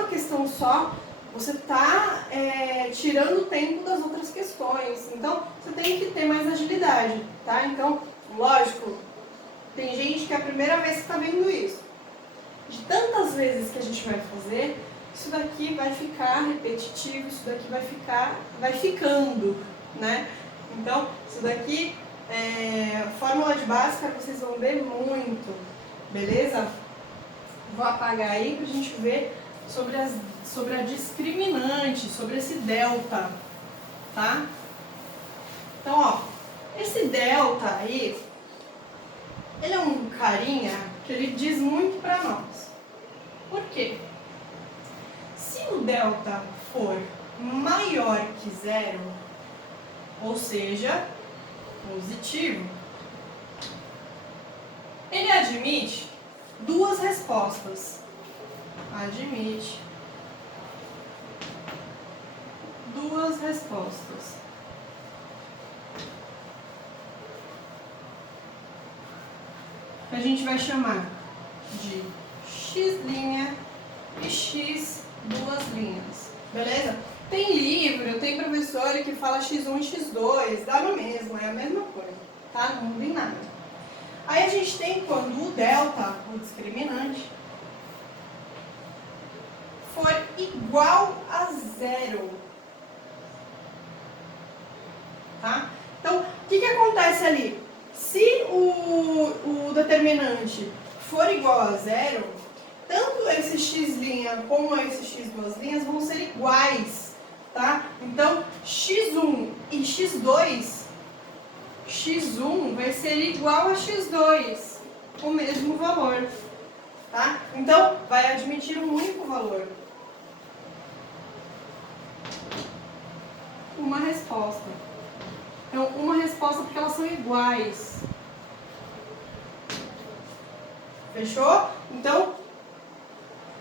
uma questão só, você está tirando o tempo das outras questões. Então, você tem que ter mais agilidade, tá? Então, lógico, tem gente que é a primeira vez que está vendo isso. De tantas vezes que a gente vai fazer, isso daqui vai ficar repetitivo, isso daqui vai ficando, né? Então, isso daqui, fórmula de Bhaskara, vocês vão ver muito, beleza? Vou apagar aí pra gente ver sobre a discriminante, sobre esse delta, tá? Então, ó, esse delta aí, ele é um carinha que ele diz muito pra nós. Por quê? Se o delta for maior que zero, ou seja, positivo, ele admite duas respostas. Admite duas respostas. Que a gente vai chamar de x' e x duas linhas. Beleza? Tem livro, tem professor que fala x1 e x2, dá no mesmo, é a mesma coisa, tá? Não muda em nada. Aí a gente tem quando o delta, o discriminante, for igual a zero. Tá? Então, o que acontece ali? Se o determinante for igual a zero, tanto esse x' como esse x duas linhas vão ser iguais, tá? Então, x1 e x2, x1 vai ser igual a x2, o mesmo valor, tá? Então, vai admitir um único valor. Uma resposta. Então, uma resposta porque elas são iguais. Fechou? Então,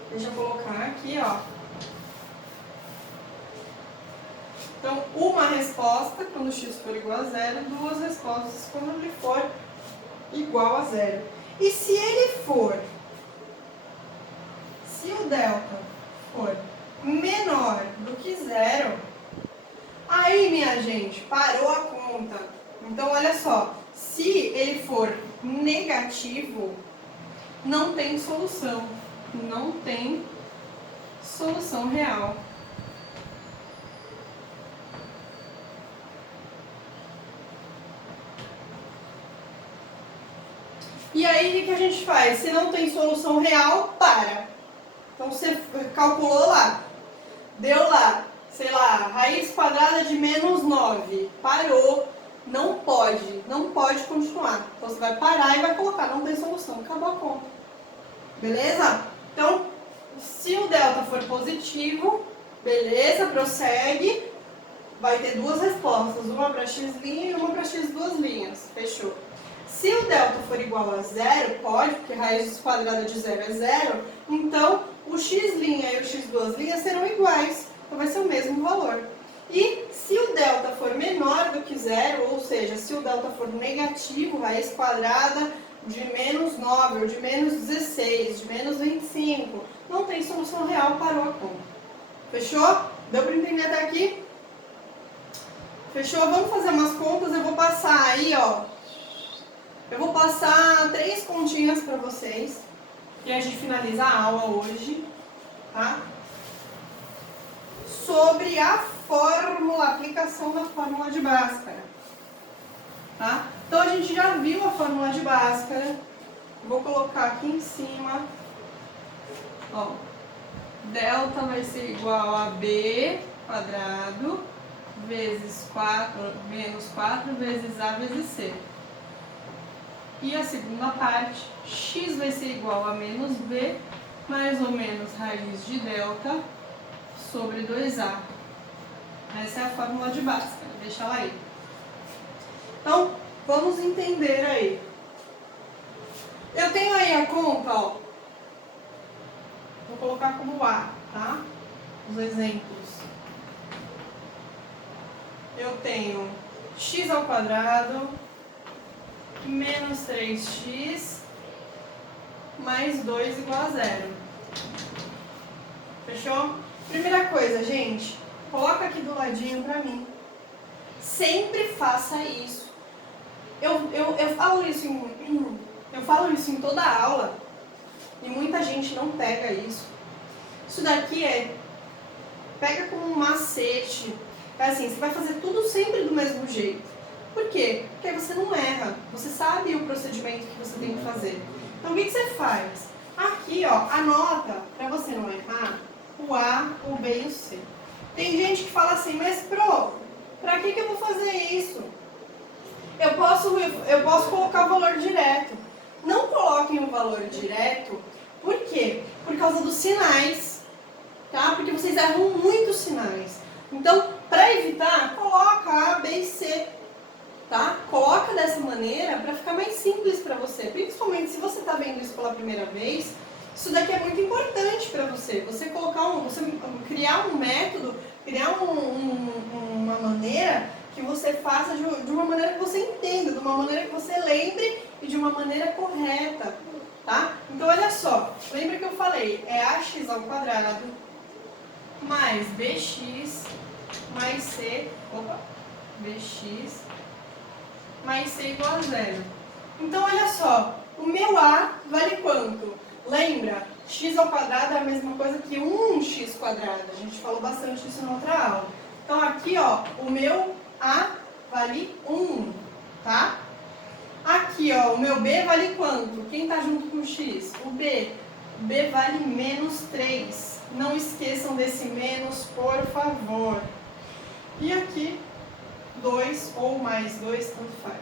deixa eu colocar aqui, ó. Então, uma resposta quando x for igual a zero, duas respostas quando ele for igual a zero. E se o delta for menor do que zero, aí, minha gente, parou a conta. Então, olha só, se ele for negativo, não tem solução. Não tem solução real. E aí, o que a gente faz? Se não tem solução real, para. Então, você calculou lá. Deu lá, sei lá, raiz quadrada de menos 9. Parou. Não pode continuar. Então, você vai parar e vai colocar. Não tem solução. Acabou a conta. Beleza? Então, se o delta for positivo, beleza, prossegue. Vai ter duas respostas. Uma para x' e uma para x duas linhas. Fechou. Se o delta for igual a zero, pode, porque raiz quadrada de zero é zero, então o x' e o x duas linhas serão iguais, então vai ser o mesmo valor. E se o delta for menor do que zero, ou seja, se o delta for negativo, raiz quadrada de menos 9, ou de menos 16, de menos 25, não tem solução real, parou a conta. Fechou? Deu para entender até aqui? Fechou? Vamos fazer umas contas, eu vou passar aí, ó. Eu vou passar 3 continhas para vocês, e a gente finaliza a aula hoje, tá? Sobre a fórmula, a aplicação da fórmula de Bhaskara, tá? Então, a gente já viu a fórmula de Bhaskara, vou colocar aqui em cima, ó, delta vai ser igual a b quadrado vezes 4, menos 4 vezes a vezes c. E a segunda parte, x vai ser igual a menos b, mais ou menos raiz de delta, sobre 2a. Essa é a fórmula de Bhaskara, deixa ela aí. Então, vamos entender aí. Eu tenho aí a conta, ó. Vou colocar como A, tá? Os exemplos. Eu tenho x ao quadrado menos 3x mais 2 igual a zero. Fechou? Primeira coisa, gente, coloca aqui do ladinho pra mim. Sempre faça isso. Eu falo isso em toda aula e muita gente não pega isso. Isso daqui pega como um macete. É assim, você vai fazer tudo sempre do mesmo jeito. Por quê? Porque você não erra. Você sabe o procedimento que você tem que fazer. Então, o que você faz? Aqui, ó, anota, pra você não errar, o A, o B e o C. Tem gente que fala assim, mas pra que eu vou fazer isso? Eu posso colocar o valor direto. Não coloquem o valor direto. Por quê? Por causa dos sinais. Tá? Porque vocês erram muitos sinais. Então, para evitar, coloca A, B e C. Tá? Coloca dessa maneira para ficar mais simples para você. Principalmente se você está vendo isso pela primeira vez, isso daqui é muito importante para você. Você criar um método, criar uma maneira que você faça de uma maneira que você entenda, de uma maneira que você lembre e de uma maneira correta. Tá? Então, olha só. Lembra que eu falei? É ax ao quadrado mais bx mais c, bx mais c igual a zero. Então, olha só, o meu a vale quanto? Lembra? X ao quadrado é a mesma coisa que 1x quadrado. A gente falou bastante isso na outra aula. Então, aqui, ó, o meu a vale 1, tá? Aqui, ó, o meu b vale quanto? Quem tá junto com o x? O b. O b vale menos 3. Não esqueçam desse menos, por favor. E aqui, 2 ou mais 2, tanto faz.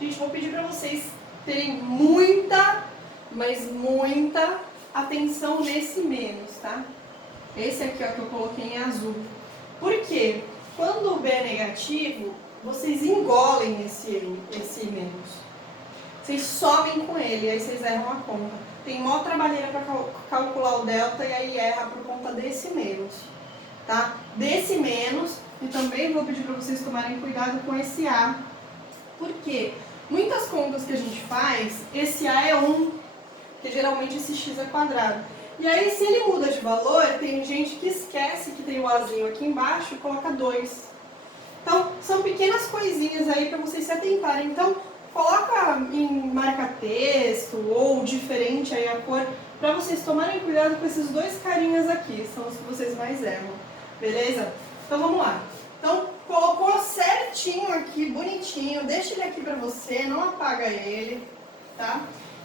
Gente, vou pedir para vocês terem muita, mas muita atenção nesse menos, tá? Esse aqui, ó, que eu coloquei em azul. Por quê? Quando o b é negativo, vocês engolem esse menos. Vocês sobem com ele, aí vocês erram a conta. Tem maior trabalheira para calcular o delta e aí erra por conta desse menos, tá? Desse menos, e também vou pedir para vocês tomarem cuidado com esse a. Por quê? Muitas contas que a gente faz, esse a é 1, que geralmente esse x é quadrado. E aí, se ele muda de valor, tem gente que esquece que tem o azinho aqui embaixo e coloca 2. Então, são pequenas coisinhas aí para vocês se atentarem. Então, coloca em marca-texto ou diferente aí a cor, para vocês tomarem cuidado com esses dois carinhas aqui, são os que vocês mais erram, beleza? Então, vamos lá. Então, colocou certinho aqui, bonitinho, deixa ele aqui para você, não apaga ele, tá?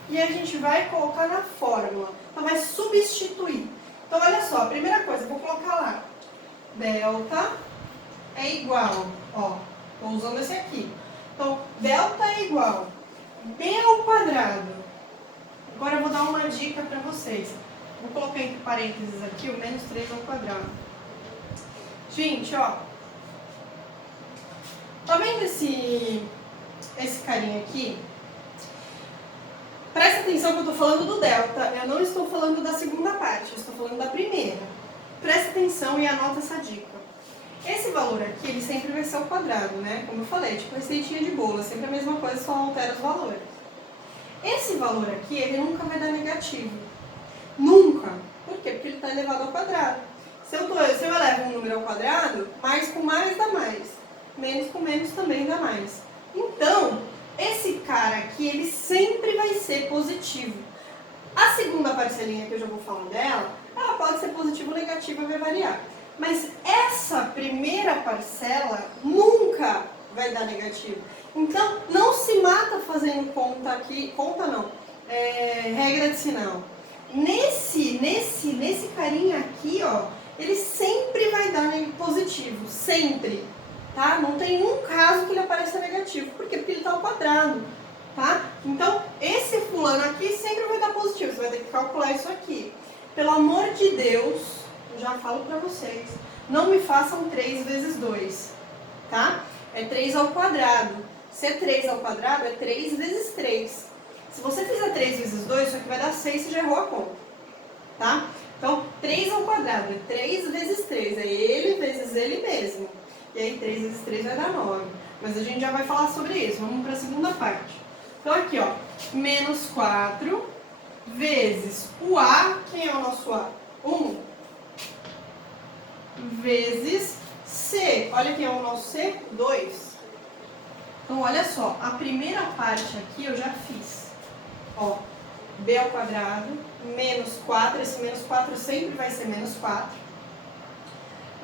E a gente vai colocar na fórmula. Então, vai substituir. Então, olha só, a primeira coisa, vou colocar lá. Delta é igual, ó, tô usando esse aqui. Então, delta é igual b ao quadrado. Agora eu vou dar uma dica para vocês. Vou colocar entre parênteses aqui o menos 3 ao quadrado. Gente, ó. Tá vendo esse carinha aqui? Presta atenção que eu tô falando do delta. Eu não estou falando da segunda parte, eu estou falando da primeira. Presta atenção e anota essa dica. Esse valor aqui, ele sempre vai ser ao quadrado, né? Como eu falei, tipo receitinha de bolo, é sempre a mesma coisa, só altera os valores. Esse valor aqui, ele nunca vai dar negativo. Nunca. Por quê? Porque ele está elevado ao quadrado. Se eu elevo um número ao quadrado, mais com mais dá mais. Menos com menos também dá mais. Então, esse cara aqui, ele sempre vai ser positivo. A segunda parcelinha que eu já vou falar dela, ela pode ser positiva ou negativa, vai variar. Mas essa primeira parcela nunca vai dar negativo. Então, não se mata fazendo conta aqui, conta não, regra de sinal. Nesse carinha aqui, ó, ele sempre vai dar positivo, sempre, tá? Não tem um caso que ele apareça negativo. Por quê? Porque ele está ao quadrado, tá? Então, esse fulano aqui sempre vai dar positivo, você vai ter que calcular isso aqui. Pelo amor de Deus, eu já falo pra vocês, não me façam 3 vezes 2, tá? É 3 ao quadrado. Se é 3 ao quadrado, é 3 vezes 3. Se você fizer 3 vezes 2, isso aqui vai dar 6, você já errou a conta, tá? Então, 3 ao quadrado é 3 vezes 3, é ele vezes ele mesmo. E aí, 3 vezes 3 vai dar 9. Mas a gente já vai falar sobre isso, vamos para a segunda parte. Então, aqui, ó, menos 4 vezes o A, quem é o nosso A? 1. vezes C. Olha quem é o nosso C, 2. Então, olha só, a primeira parte aqui eu já fiz. Ó, B ao quadrado, menos 4, esse menos 4 sempre vai ser menos 4,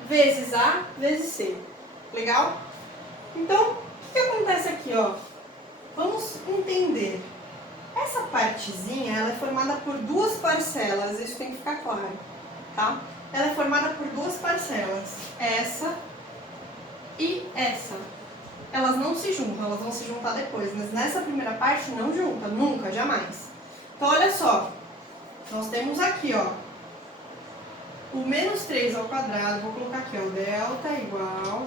vezes A, vezes C. Legal? Então, o que acontece aqui, ó? Vamos entender. Essa partezinha, ela é formada por duas parcelas, isso tem que ficar claro, tá? Ela é formada por duas parcelas, essa e essa. Elas não se juntam, elas vão se juntar depois, mas nessa primeira parte não junta, nunca, jamais. Então, olha só, nós temos aqui, ó, o menos 3 ao quadrado, vou colocar aqui, ó, delta igual.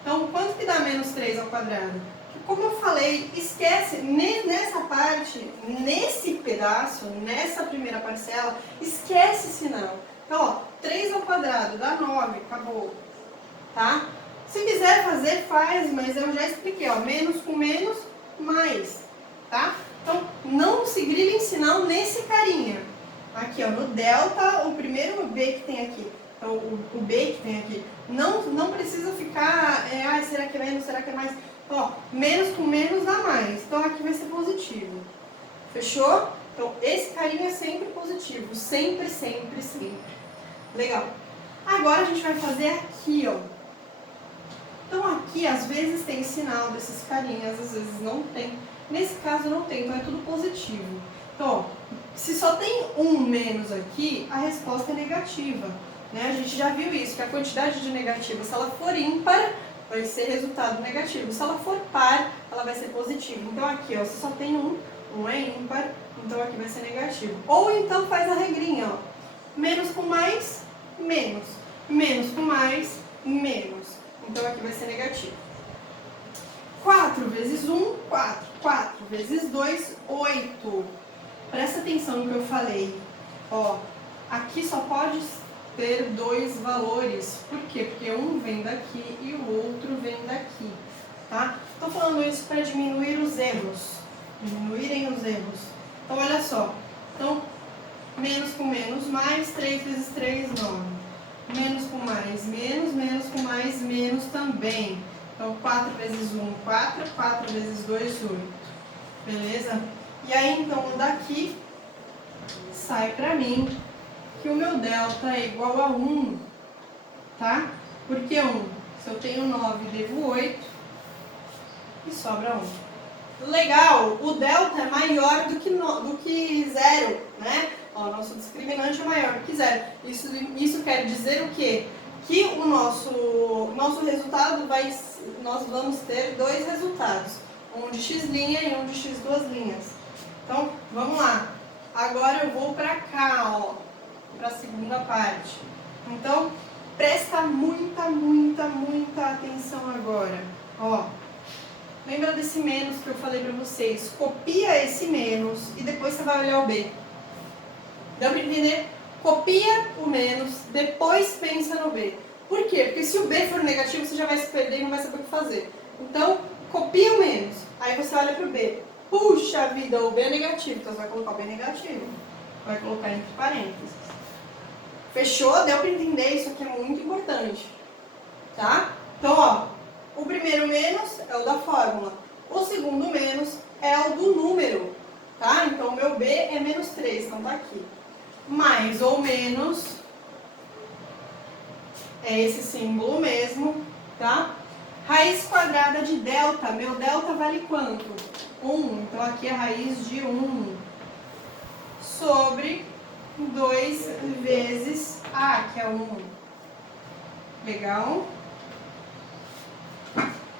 Então, quanto que dá menos 3 ao quadrado? Como eu falei, esquece, nessa parte, nesse pedaço, nessa primeira parcela, esquece esse não. Então, ó, 3 ao quadrado dá 9, acabou, tá? Se quiser fazer, faz, mas eu já expliquei, ó, menos com menos, mais, tá? Então, não se grilhem senão nesse carinha. Aqui, ó, no delta, o primeiro B que tem aqui. Então, o B que tem aqui. Não precisa ficar, será que é menos, será que é mais? Ó, menos com menos dá mais. Então, aqui vai ser positivo. Fechou? Então, esse carinha é sempre positivo. Sempre, sempre, sempre. Legal. Agora, a gente vai fazer aqui, ó. Então, aqui, às vezes, tem sinal desses carinhas, às vezes não tem. Nesse caso, não tem. Então, é tudo positivo. Então, ó, se só tem um menos aqui, a resposta é negativa. Né? A gente já viu isso, que a quantidade de negativa, se ela for ímpar, vai ser resultado negativo. Se ela for par, ela vai ser positiva. Então aqui, ó, se só tem um é ímpar, então aqui vai ser negativo. Ou então faz a regrinha, ó, menos com mais, menos. Menos com mais, menos. Então aqui vai ser negativo. 4 vezes 1, 4. 4 vezes 2, 8. Presta atenção no que eu falei. Ó, aqui só pode ter dois valores. Por quê? Porque um vem daqui e o outro vem daqui, tá? Estou falando isso para diminuir os erros, diminuírem os erros. Então, olha só. Então, menos com menos, mais, 3 vezes 3, 9. Menos com mais, menos, menos com mais, menos também. Então, 4 vezes 1, 4, 4 vezes 2, 8. Beleza? E aí, então, daqui sai para mim que o meu delta é igual a 1, tá? Por que 1? Se eu tenho 9, devo 8 e sobra 1. Legal, o delta é maior do que 0, né? Ó, nosso discriminante é maior do que 0. Isso quer dizer o quê? Que o nosso resultado nós vamos ter dois resultados. Um de x' e um de x duas linhas. Então, vamos lá. Agora eu vou para cá, ó, para a segunda parte. Então, presta muita, muita, muita atenção agora. Ó, lembra desse menos que eu falei para vocês? Copia esse menos e depois você vai olhar o B. Deu para entender? Copia o menos, depois pensa no B. Por quê? Porque se o B for negativo, você já vai se perder e não vai saber o que fazer. Então, copia o menos. Aí você olha para o B. Puxa vida, o B é negativo. Então, você vai colocar o B negativo. Vai colocar entre parênteses. Fechou? Deu para entender? Isso aqui é muito importante. Tá? Então, ó, o primeiro menos é o da fórmula. O segundo menos é o do número. Tá? Então, o meu B é menos 3. Então, tá aqui. Mais ou menos é esse símbolo mesmo, tá? Raiz quadrada de delta. Meu delta vale quanto? 1. Então, aqui é a raiz de 1 sobre 2 vezes A, que é 1. Legal?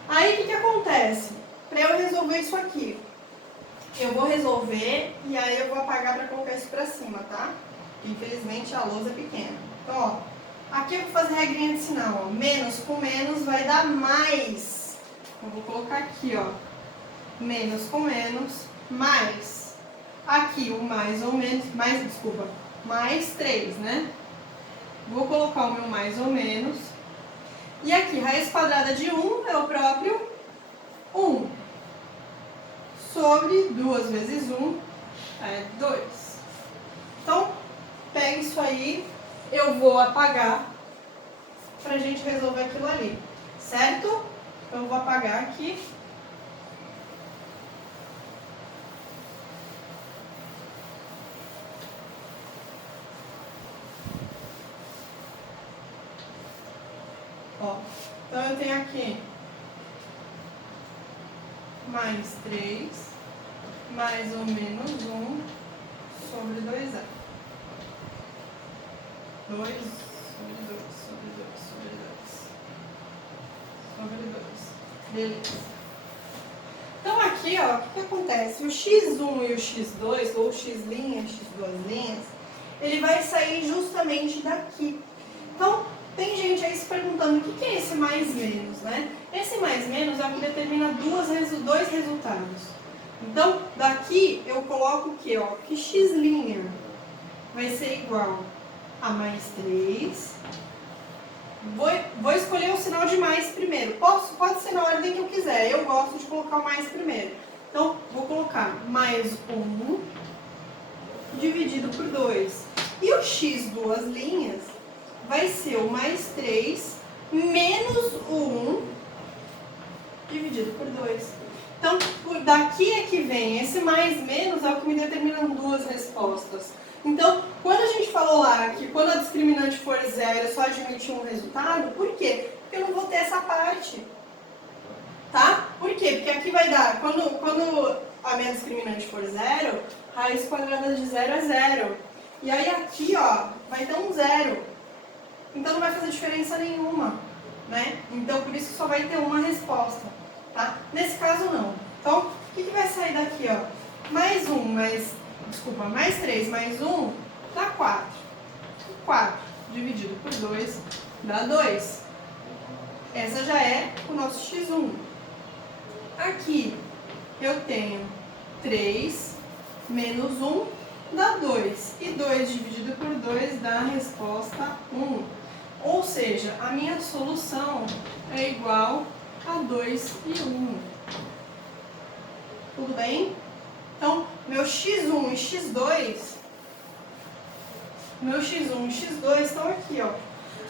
Aí, o que acontece? Para eu resolver isso aqui, eu vou resolver e aí eu vou apagar para colocar isso para cima, tá? Infelizmente, a lousa é pequena. Então, ó, aqui eu vou fazer regrinha de sinal, ó. Menos com menos vai dar mais. Eu vou colocar aqui, ó. Menos com menos, mais. Aqui o mais ou menos, mais 3, né? Vou colocar o meu mais ou menos. E aqui, raiz quadrada de 1 é o próprio 1. Sobre 2 vezes 1 é 2. Então, pega isso aí, eu vou apagar pra gente resolver aquilo ali, certo? Então eu vou apagar aqui. Ó, então eu tenho aqui mais 3, mais ou menos 1 sobre 2A. 2 sobre 2, sobre 2, sobre 2, sobre 2. Beleza. Então aqui, ó, o que acontece? O x1 e o x2, ou x', x2', ele vai sair justamente daqui. Então, tem gente aí se perguntando o que é esse mais menos, né? Esse mais menos é o que determina dois resultados. Então, daqui eu coloco o quê? Ó, que x' vai ser igual a mais 3. Vou escolher o sinal de mais primeiro. Pode ser na ordem que eu quiser. Eu gosto de colocar o mais primeiro. Então, vou colocar mais 1 dividido por 2. E o x duas linhas vai ser o mais 3 menos o 1 dividido por 2. Então, daqui é que vem. Esse mais menos é o que me determina duas respostas. Então, quando a gente falou lá que quando a discriminante for zero, só admite um resultado, por quê? Porque eu não vou ter essa parte. Tá? Por quê? Porque aqui vai dar, quando a minha discriminante for zero, raiz quadrada de zero é zero. E aí aqui, ó, vai ter um zero. Então não vai fazer diferença nenhuma, né? Então por isso que só vai ter uma resposta, tá? Nesse caso não. Então, o que vai sair daqui, ó? Mais 3 mais 1 dá 4. 4 dividido por 2 dá 2. Essa já é o nosso x1. Aqui eu tenho 3 menos 1 dá 2. E 2 dividido por 2 dá a resposta 1. Ou seja, a minha solução é igual a 2 e 1. Tudo bem? Então, meu x1 e x2, estão aqui, ó.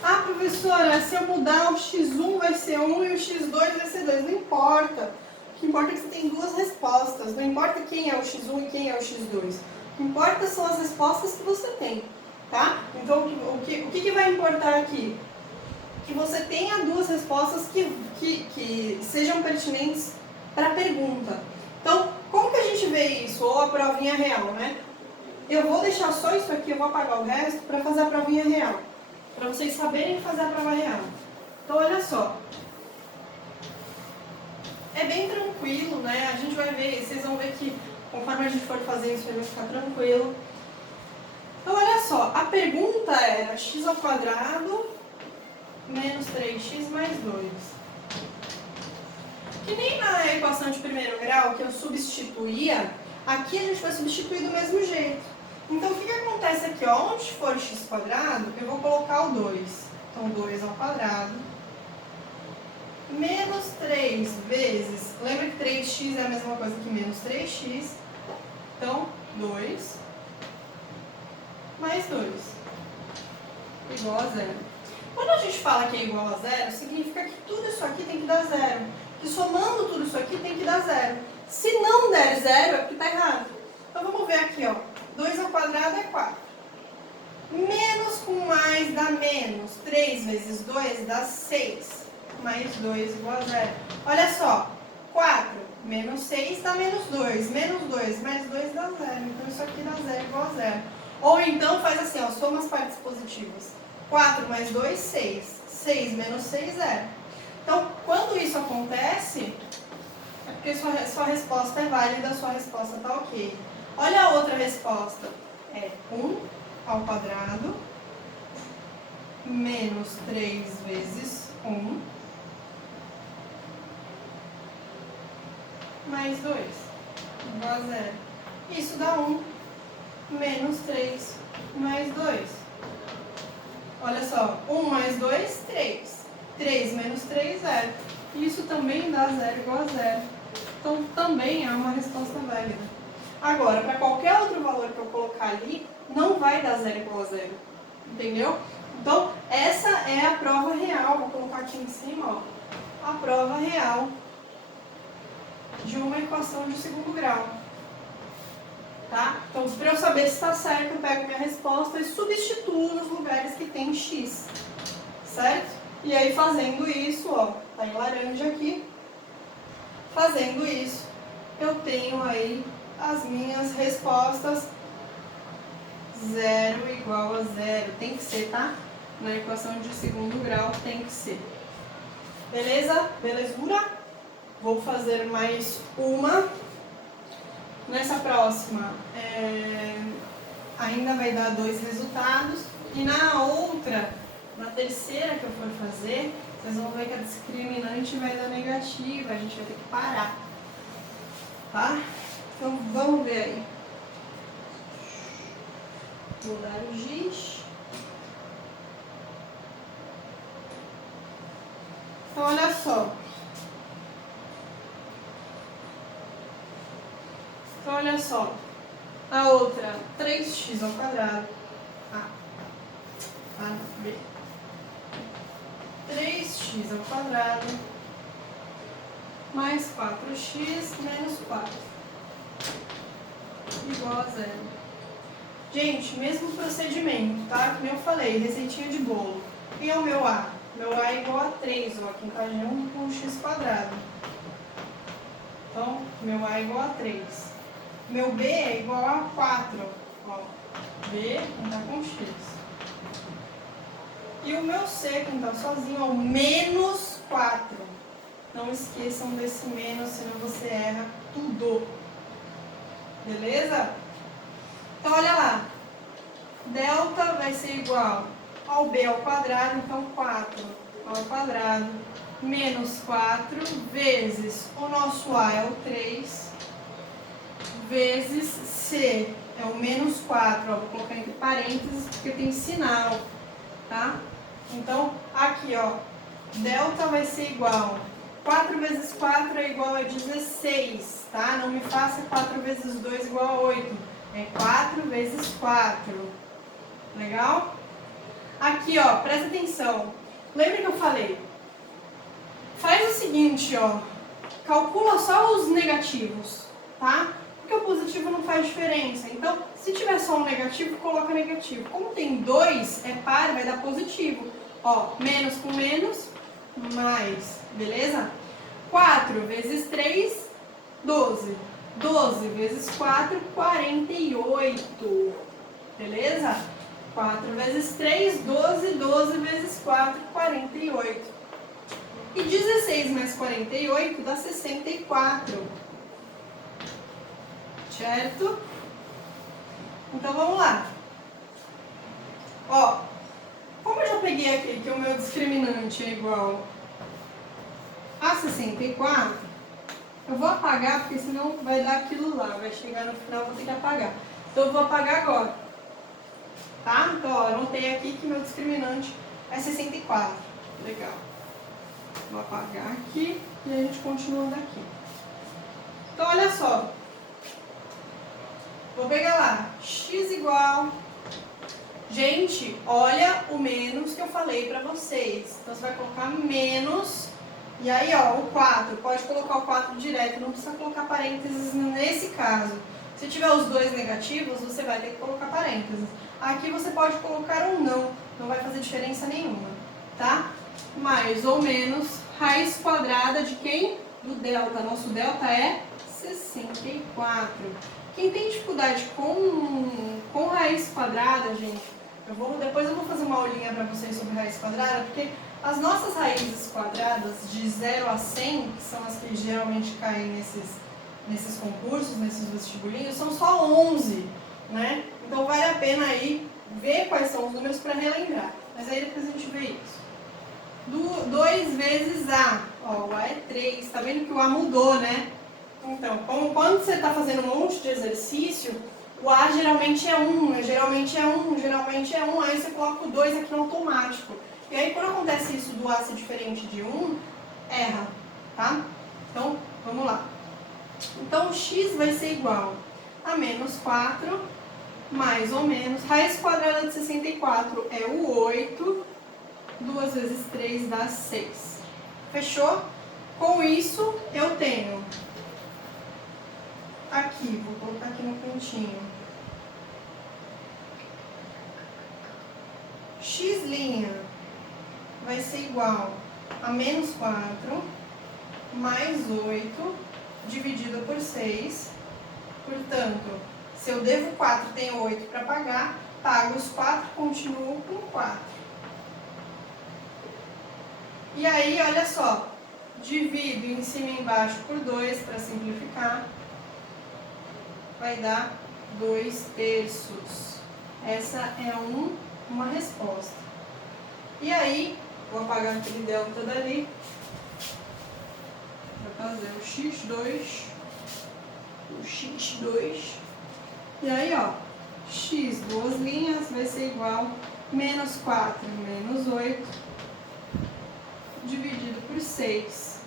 Ah, professora, se eu mudar o x1 vai ser 1 e o x2 vai ser 2. Não importa. O que importa é que você tem duas respostas. Não importa quem é o x1 e quem é o x2. O que importa são as respostas que você tem, tá? Então, o que vai importar aqui? Que você tenha duas respostas que sejam pertinentes para a pergunta. Então, como que a gente vê isso? Ou a provinha real, né? Eu vou deixar só isso aqui, eu vou apagar o resto para fazer a provinha real. Para vocês saberem fazer a prova real. Então, olha só. É bem tranquilo, né? A gente vai ver, vocês vão ver que conforme a gente for fazer isso, vai ficar tranquilo. Então, olha só. A pergunta era x² menos 3x mais 2. Que nem na equação de primeiro grau, que eu substituía, aqui a gente vai substituir do mesmo jeito. Então, o que acontece aqui? Ó, onde for x², eu vou colocar o 2. Então, 2² menos 3 vezes... Lembra que 3x é a mesma coisa que menos 3x. Então, 2 mais 2 igual a 0. Quando a gente fala que é igual a 0, significa que tudo isso aqui tem que dar 0. Que somando tudo isso aqui tem que dar 0. Se não der 0, é porque está errado. Então vamos ver aqui, ó. 2² é 4. Menos com mais dá menos. 3 vezes 2 dá 6. Mais 2 igual a 0. Olha só. 4 menos 6 dá menos 2. Menos 2 mais 2 dá 0. Então isso aqui dá 0 igual a 0. Ou então faz assim, ó. Soma as partes positivas. 4 mais 2, 6. 6 menos 6, 0. Então, quando isso acontece, é porque sua resposta é válida, sua resposta está ok. Olha a outra resposta. É 1² menos 3 vezes 1 mais 2 igual a 0. Isso dá 1 menos 3 mais 2. Olha só, 1 mais 2, 3. 3 menos 3, 0. Isso também dá 0 igual a 0. Então, também é uma resposta válida. Agora, para qualquer outro valor que eu colocar ali, não vai dar 0 igual a 0. Entendeu? Então, essa é é a prova real, vou colocar aqui em cima, ó, a prova real de uma equação de segundo grau. Tá? Então, para eu saber se está certo, eu pego minha resposta e substituo nos lugares que tem x, certo? E aí, fazendo isso, ó, tá em laranja aqui, fazendo isso, eu tenho aí as minhas respostas. 0 igual a 0, tem que ser, tá? Na equação de segundo grau tem que ser. Beleza? Belezura? Vou fazer mais uma. Nessa próxima, ainda vai dar 2 resultados. E na outra, na terceira que eu for fazer, vocês vão ver que a discriminante vai dar negativa. A gente vai ter que parar. Tá? Então, vamos ver aí. Vou dar o giz. Então, olha só. Então, olha só. A outra, 3x ao quadrado. B. 3x ao quadrado mais 4x menos 4 igual a 0. Gente, mesmo procedimento, tá? Como eu falei, receitinha de bolo. Quem é o meu A? Meu A é igual a 3, ó, aqui tá 1 com x quadrado. Então, meu A é igual a 3. Meu B é igual a 4, ó. B tá com x. E o meu C, que tá sozinho, é o menos 4. Não esqueçam desse menos, senão você erra tudo. Beleza? Então, olha lá. Delta vai ser igual ao B ao quadrado, então 4 ao quadrado menos 4 vezes o nosso A é o 3 vezes C é o menos 4. Ó, vou colocar entre parênteses porque tem sinal, tá? Então, aqui, ó, delta vai ser igual 4 vezes 4 é igual a 16, tá? Não me faça 4 vezes 2 igual a 8. É 4 vezes 4. Legal? Aqui, ó, presta atenção. Lembra que eu falei? Faz o seguinte, ó. Calcula só os negativos, tá? Porque o positivo não faz diferença. Então, se tiver só um negativo, coloca negativo. Como tem 2, é par, vai dar positivo. Ó, menos com menos, mais. Beleza? 4 vezes 3, 12. 12 vezes 4, 48. Beleza? 4 vezes 3, 12. 12 vezes 4, 48. E 16 mais 48 dá 64. Certo? Então, vamos lá. Ó, como eu já peguei aqui que o meu discriminante é igual a 64, eu vou apagar, porque senão vai dar aquilo lá. Vai chegar no final, eu vou ter que apagar. Então, eu vou apagar agora. Tá? Então, ó, eu anotei aqui que meu discriminante é 64. Legal. Vou apagar aqui e a gente continua daqui. Então, olha só. Vou pegar lá. X igual. Gente, olha o menos que eu falei pra vocês. Então, você vai colocar menos. E aí, ó, o 4. Pode colocar o 4 direto. Não precisa colocar parênteses nesse caso. Se tiver os dois negativos, você vai ter que colocar parênteses. Aqui você pode colocar ou não. Não vai fazer diferença nenhuma. Tá? Mais ou menos raiz quadrada de quem? Do delta. Nosso delta é 64. Quem tem dificuldade com raiz quadrada, gente, depois eu vou fazer uma aulinha para vocês sobre raiz quadrada, porque as nossas raízes quadradas de 0 a 100, que são as que geralmente caem nesses concursos, nesses vestibulinhos, são só 11, né? Então vale a pena aí ver quais são os números para relembrar. Mas aí depois a gente vê isso. 2 vezes A, ó, o A é 3, tá vendo que o A mudou, né? Então, quando você está fazendo um monte de exercício, o A geralmente é 1, geralmente é 1, geralmente é 1, aí você coloca o 2 aqui no automático. E aí, quando acontece isso do A ser diferente de 1, erra, tá? Então, vamos lá. Então, x vai ser igual a menos 4, mais ou menos, raiz quadrada de 64 é o 8, 2 2 vezes 3 dá 6. Fechou? Com isso, eu tenho aqui, vou colocar aqui no cantinho, x' vai ser igual a menos 4 mais 8 dividido por 6. Portanto, se eu devo 4 e tenho 8 para pagar, pago os 4, continuo com 4. E aí, olha só, divido em cima e embaixo por 2 para simplificar. Vai dar 2/3. Essa é uma resposta. E aí, vou apagar aquele delta dali. Vou fazer o x2. O x2. E aí, ó, x, 2 linhas, vai ser igual menos 4 menos 8 dividido por 6.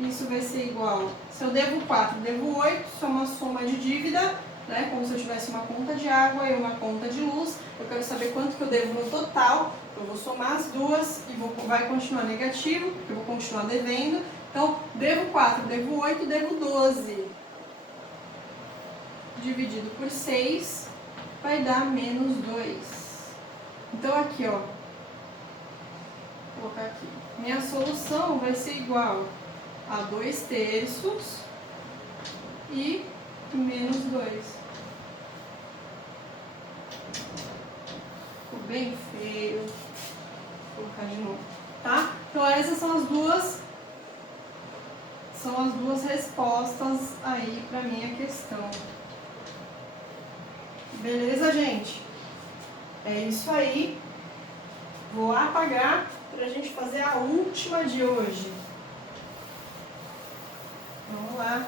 Isso vai ser igual, se eu devo 4, devo 8, isso é uma soma de dívida, né? Como se eu tivesse uma conta de água e uma conta de luz. Eu quero saber quanto que eu devo no total. Eu vou somar as duas e vai continuar negativo, porque eu vou continuar devendo. Então, devo 4, devo 8, devo 12. Dividido por 6 vai dar menos 2. Então, aqui, ó, vou colocar aqui. Minha solução vai ser igual a 2/3 e menos 2. Ficou bem feio. Vou colocar de novo, tá? Então, essas são as duas respostas aí para minha questão. Beleza, gente? É isso aí. Vou apagar para a gente fazer a última de hoje. Vamos lá.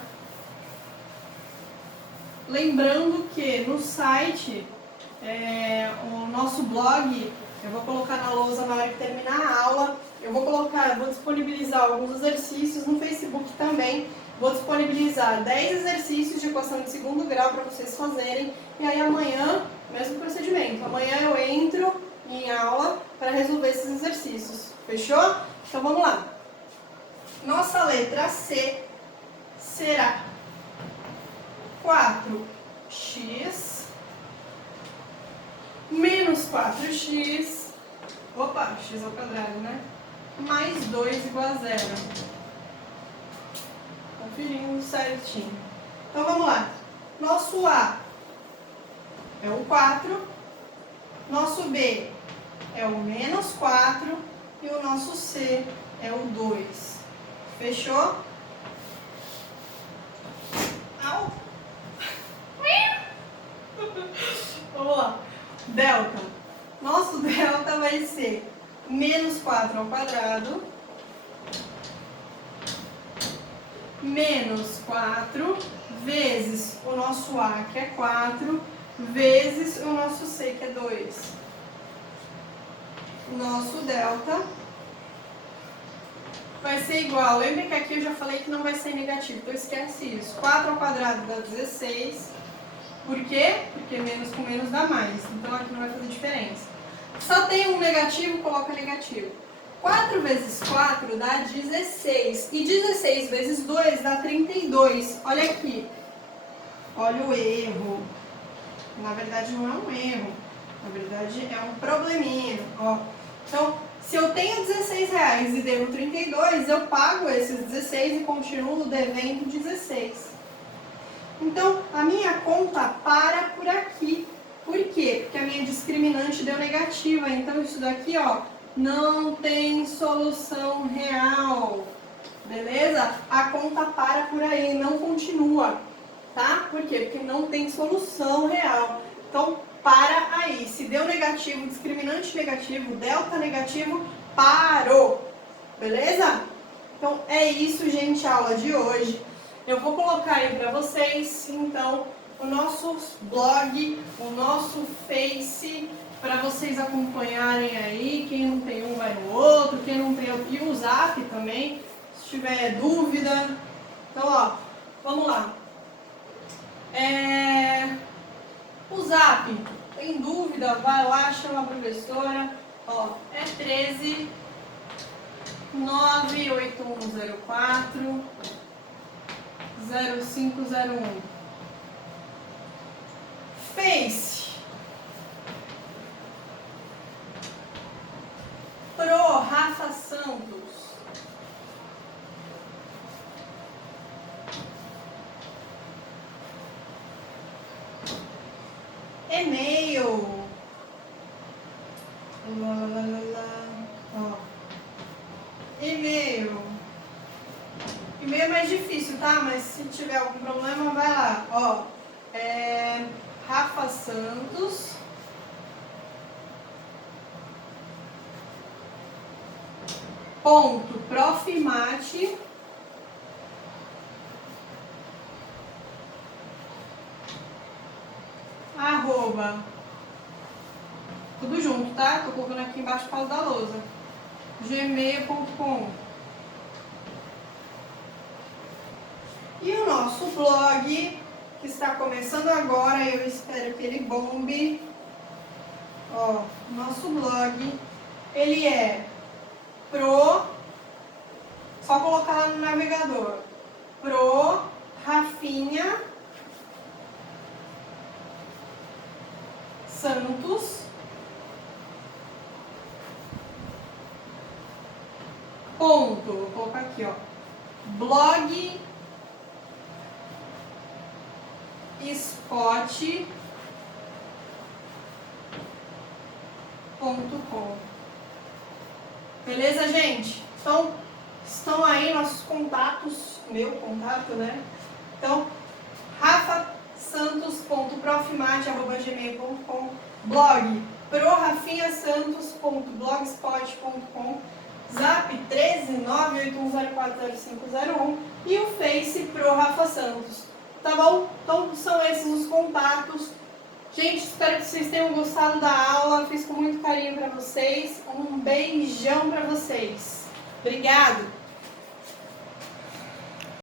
Lembrando que no site, o nosso blog, eu vou colocar na lousa na hora que terminar a aula. Eu vou disponibilizar alguns exercícios no Facebook também. Vou disponibilizar 10 exercícios de equação de segundo grau para vocês fazerem. E aí amanhã, mesmo procedimento. Amanhã eu entro em aula para resolver esses exercícios. Fechou? Então vamos lá. Nossa letra C será 4x menos 4x, opa, x ao quadrado, né? Mais 2 igual a 0. Conferindo certinho. Então vamos lá. Nosso A é o 4, nosso B é o menos 4 e o nosso C é o 2. Fechou? Au. Vamos lá. Delta. Nosso delta vai ser menos 4 ao quadrado menos 4 vezes o nosso A, que é 4, vezes o nosso C, que é 2. Nosso delta vai ser igual, lembra que aqui eu já falei que não vai ser negativo, então esquece isso. 4 ao quadrado dá 16. Por quê? Porque menos com menos dá mais, então aqui não vai fazer diferença. Só tem um negativo, coloca negativo. 4 vezes 4 dá 16, e 16 vezes 2 dá 32. Olha aqui, olha o erro. Na verdade não é um erro, na verdade é um probleminha. Ó. Então, se eu tenho R$16 e devo 32, eu pago esses 16 e continuo devendo 16. Então, a minha conta para por aqui. Por quê? Porque a minha discriminante deu negativa. Então, isso daqui, ó, não tem solução real. Beleza? A conta para por aí, não continua. Tá? Por quê? Porque não tem solução real. Então, para aí. Se deu negativo, discriminante negativo, delta negativo, parou. Beleza? Então, é isso, gente, a aula de hoje. Eu vou colocar aí para vocês, então, o nosso blog, o nosso Face, para vocês acompanharem aí. Quem não tem um vai no outro, quem não tem outro. E o Zap também, se tiver dúvida. Então, ó, vamos lá. O Zap, tem dúvida, vai lá, chama a professora. Ó, é 13 98104 0501. Face. Pro Rafa Santos. E-mail. Ó. E-mail. E-mail é mais difícil, tá? Mas se tiver algum problema, vai lá. Ó, Rafa Santos. Ponto Profimate. Arroba. Tudo junto, tá? Tô colocando aqui embaixo por causa da lousa. gmail.com. E o nosso blog, que está começando agora, eu espero que ele bombe. Ó, nosso blog, ele é só colocar lá no navegador, Pro Rafinha Santos ponto, vou colocar aqui, ó, blogspot.com. Beleza, gente? Então, estão aí nossos contatos, meu contato, né? Então, rafasantos.profimate@gmail.com, blog prorafinhasantos.blogspot.com, zap 13981040501 e o Face Pro Rafa Santos. Tá bom? Então, são esses os contatos. Gente, espero que vocês tenham gostado da aula. Fiz com muito carinho para vocês. Um beijão para vocês. Obrigado!